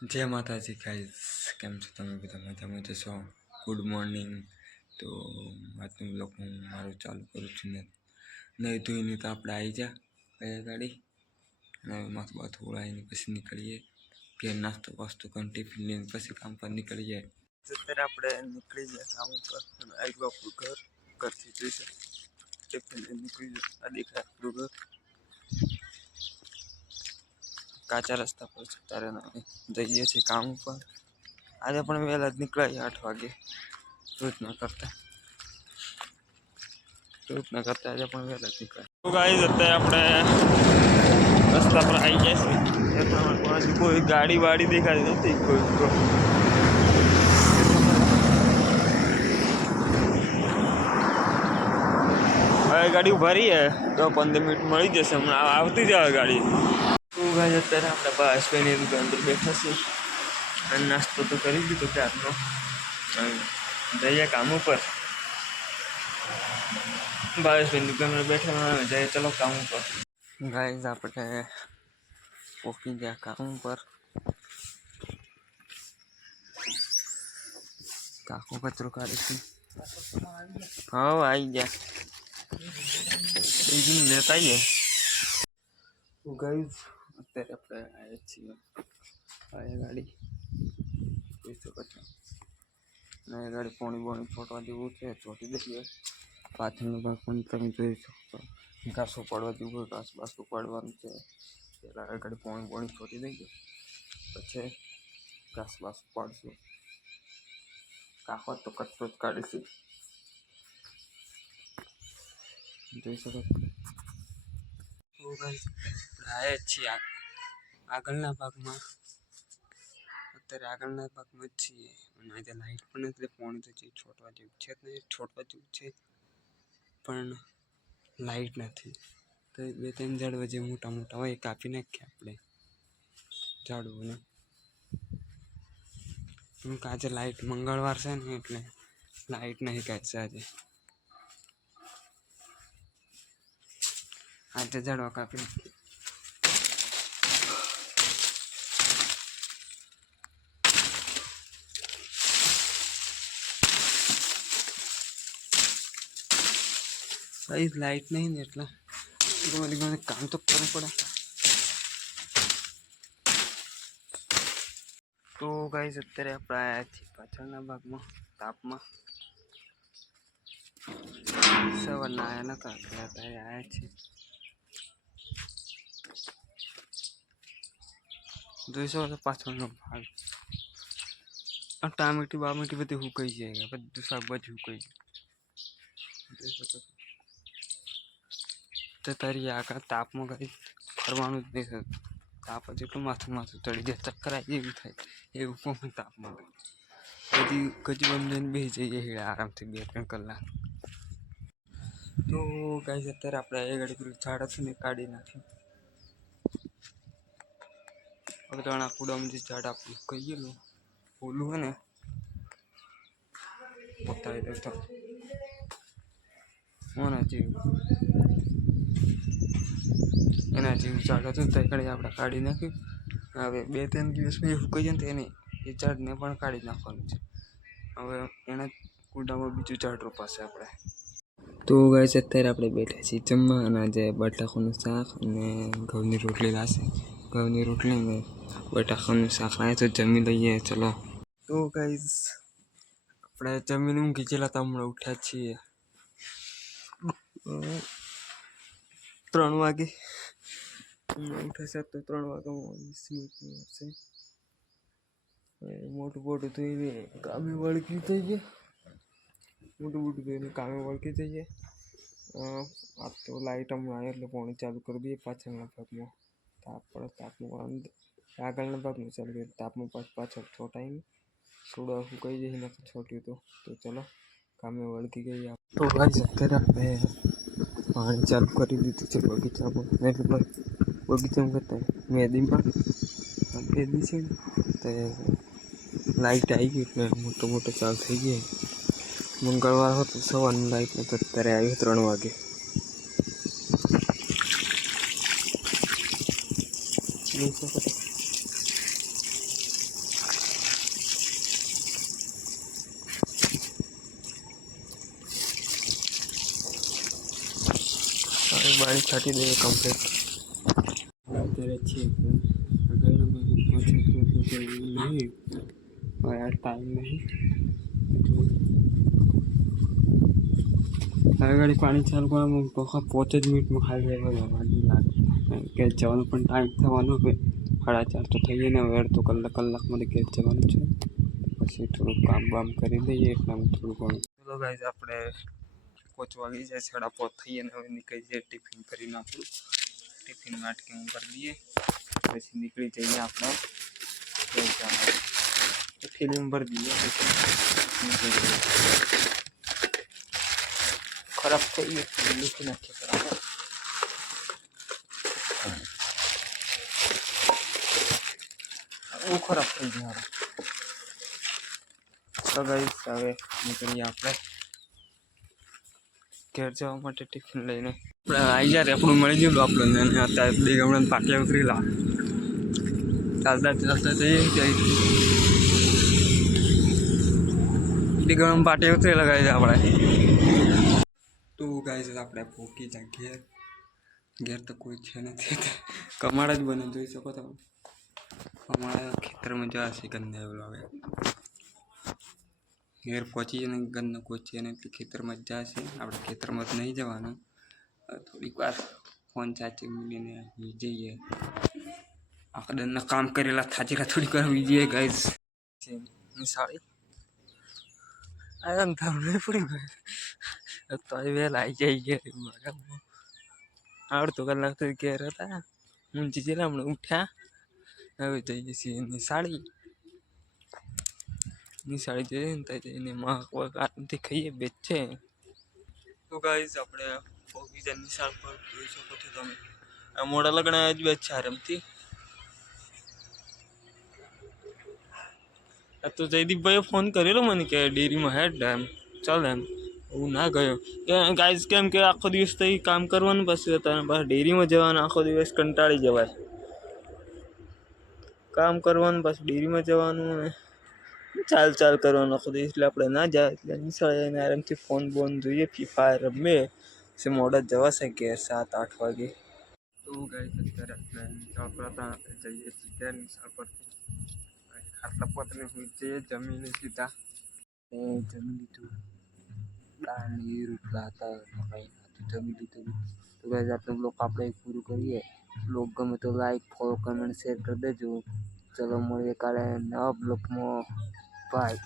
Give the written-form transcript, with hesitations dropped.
जय माता जी गाइस केम छो તમે બધા મજામાં જશો ગુડ મોર્નિંગ તો આજનું બ્લોગ હું મારું ચાલુ કરું છું ને નહીં ધોઈને તો આપણે આવી જા કયા ગાડી અને માથું બાથું ઉડાવીને પછી નીકળીએ ઘેર નાસ્તો વાસ્તો કરીને ટિફિન લઈને પછી કામ પર નીકળીએ અત્યારે આપણે નીકળી ગયા કામ પર અને આવ્યું આપણું ઘર ઘરથી જોઈશે ટિફિન લઈને નીકળી જાય આ દેખાય આપણું ઘર કાચા રસ્તા પર ત્યારે જઈએ છીએ કામ ઉપર આજે પણ વહેલા જ નીકળાય 8 વાગે પ્રયત્ન કરતા આજે પણ વહેલા જ નીકળાય તો ગાઈસ અત્યારે આપણે રસ્તા પર આવી ગયા છે એમાં કોઈ ગાડી વાડી દેખાતી નથી કોઈ હવે ગાડી ઉભા રહી છે તો 15 મિનિટ મળી જશે હમણાં આવતી જ આવે ગાડી તો ગાઈસ અત્યારે આપણે બાસપેની દુકાન પર બેઠા છીએ અને નાસ્તો તો કરી દીધો ત્યારનો જઈએ કામ ઉપર બાસપેની દુકાન પર બેઠા જઈએ ચલો કામ ઉપર ગાઈસ આપણે પહોંચી ગયા કામ પર કાકો કચરો કાઢીશું હા આવી ગયા લેતા આવીએ ગાઈસ અત્યારે આપણે આવ્યા છીએ આ ગાડી જોઈ શકો છો અને એ ગાડી પોણી છોટવા જેવું છે છોટી દઈએ પાછળનો ભાગ પણ તમે જોઈ શકો ઘાસો પાડવા જેવું હોય ઘાસ બાસ ઉપાડવાનું છે પહેલાં એ ગાડી પોણી છોટી દઈએ પછી ઘાસ બાસ ઉપાડશું કાકો તો કચરો જ કાઢીશું જોઈ શકો આવ્યા છીએ આગળના ભાગમાં અત્યારે આગળના ભાગમાં જ છીએ અને આજે લાઇટ પણ નથી પોણી તો છોટવા જેવું છે છોટવા જેવું છે પણ લાઇટ નથી તો 2-3 ઝાડવા જે મોટા મોટા હોય એ કાપી નાખીએ આપણે ઝાડવાને આજે લાઇટ મંગળવાર છે ને એટલે લાઇટ નહીં કાઢશે આજે ઝાડવા કાપી નાખીએ લાઇટ નહીં ને એટલે કામ તો કરવું પડે તો ગાઈસ અત્યારે આપણે આવ્યા છીએ પાછળના ભાગમાં તાપમાં સવારના આવ્યા નતા અત્યારે આવ્યા છીએ જોઈ શકો છો પાછળનો ભાગ ટામેટી બામેટી બધી સુકાઈ જાય બધું શાકભાજી સુકાઈ જાય જોઈ શકો છો તો તારી આગળ તાપમાં કઈ ફરવાનું જ નહીં થતું તાપ જેટલું માથું ચડી જાય ચક્કર આવી એવું થાય એવું પણ તાપમાં બધી ગજુ બંધીને બેસી જઈએ હેડા આરામથી 2-3 કલાક તો ગાઈસ અત્યારે આપણે એ ગાડી પેલું ઝાડ હતું ને કાઢી નાખ્યું હવે તો આ કુડામાં જે ઝાડ આપણું કહી ગયેલું ઓલું હોય ને બતાવી દઉં તો એના જેવું ઝાડ હતું તો એ આપણે કાઢી નાખ્યું હવે 2-3 દિવસમાં એ સુકાઈ જાય ને તો એને એ ઝાડને પણ કાઢી નાખવાનું છે હવે એના કુડામાં બીજું ઝાડ રોપાશે આપણે તો ગાઈસ અત્યારે આપણે બેઠા છીએ જમવા અને આજે બટાકાનું શાક અને ઘઉંની રોટલી લાશે ઘઉંની રોટલી ને બટાકાનું શાક લાવે તો જમી લઈએ ચલો તો ગાઈસ આપણે જમીને ઊંઘી ગયેલા તો હમણાં ઉઠ્યા છીએ 3 વાગે ઉઠે તો 3 વાગ્યામાં 20 મિનિટ હશે મોટું બોટું ધોઈને કામે વળગી થઈ જાય આ તો લાઇટ હમણાં આવે એટલે પાણી ચાલુ કરી દઈએ પાછળના ભાગમાં તાપમાં આગળના ભાગમાં ચાલુ કરીએ તાપમાં પાછળ છોટાઈને સોડા સુકાઈ જઈને છોટ્યું તો ચલો કામે વળગી ગઈ તો અત્યારે આપણે પાણી ચાલુ કરી દીધું છે બગીચામાં કરતા મેદીમાં મેદી છે ને તે લાઇટ આવી ગઈ એટલે મોટો ચાલુ થઈ ગઈ મંગળવાર હતો સવારની લાઇટ તો અત્યારે આવી 3 વાગે જોઈ શકો છો પાણી છાંટી દઈએ કમ્પ્લીટ. અત્યારે છીએ આગળના ભાગમાં પાછળ એવું નહીં, યાર ટાઈમ નહીં. આગળ પાણી ચાલુ કરવામાં બહુ 5 જ મિનિટમાં ખાલી રહેવાની લાગે, કે જવાનું પણ ટાઈમ થવાનો હવે 4:30 તો થઈએ ને. હવે અડધો કલાકમાં ઘેર જવાનું છે. પછી થોડુંક કામ બામ કરી દઈએ એટલે હું થોડું ઘણું. ચલો ગાઈઝ, આપણે કોચ વાગી જાય 4:30 થઈએ ને હવે નીકળી જઈએ. ટિફિન કરીને આપણું ટિફિન વાટકી ભરી દઈએ, પછી નીકળી જઈએ આપણે ફિલ્મ ભરી દઈએ. ખરાબ થઈ ગયું લખી નાખીએ બરાબર. હું ખરાબ થઈ ગયું હવે. તો ગાઈસ હવે નીકળીએ આપણે ઘેર જવા માટે ટિફિન લઈને. આપણે આવી જાય આપણું મળી ગયું આપણને. અત્યારે 2 ગામડાને પાટિયા ઉતરેલા ચાલતા જઈએ. 2 ગામડામાં પાટિયા ઉતરેલા ગાઈસ આપણે. તો ગાઈસ આપણે ભૂકી જાય ઘેર તો કોઈ છે નથી. કમાડ જ બને, જોઈ શકો તમે. અમારા ખેતરમાં જવા છે ગંદા એવું લાગે. ઘેર પહોંચી જઈને ગંદા કોઈ છે ને એટલે ખેતરમાં જ જશે. આપણે ખેતરમાં જ નહીં જવાનું. થોડીક વાર ફોન ચાર્જિંગ મૂકીને જઈએ. આખા દરના કામ કરેલા થાચેલા થોડીક વાર જઈએ ગાઈસ. સાડી આમ તમને પડી ગયું તો વહેલા આવી જાય ઘેર. અડધો કલાક તો ઘેર હતા. ઊંચી જઈને હમણાં ઉઠ્યા. હવે જઈએ છીએ નિશાળી જઈએ ને ત્યાં જઈને આરામથી ખાઈએ બેચે. તો ગાઈસ આપણે બગીચા નિશાળ પર જોઈ શકો છો તમે. આ મોડા લગણા જ બેચ છે આરામથી. તો જયદીપભાઈએ ફોન કરેલો મને કે ડેરીમાં હેડ એમ ચાલ એમ. હું ના ગયો કે ગાઈસ, કેમ કે આખો દિવસ તો કામ કરવાનું, પછી હતા બસ ડેરીમાં જવાનું. આખો દિવસ કંટાળી જવાય. કામ કરવાનું પાછું ડેરીમાં જવાનું ને ચાલ કરવાનું આખો દિવસ. એટલે આપણે ના જાય. એટલે નિશાળે આરામથી ફોન બોન જોઈએ, ફ્રી ફાયર રમીએ. પછી મોડા જવાશે ઘેર 7-8 વાગે. તો ગાઈસ અત્યારે આપણે નિશાળ પર હતા, જઈએ છીએ નિશાળ પરથી. ખાટલા પતને જઈએ જમીને સીધા જમી લીધું. દાળની રોટલા હતા, જમી લીધું. તો ગાઈસ આપણે બ્લોગ આપણે પૂરું કરીએ. બ્લોગ ગમે તો લાઈક, ફોલો, કમેન્ટ, શેર કરી દેજો. ચલો મળીએ કાલે નવા બ્લોગમાં. બાય.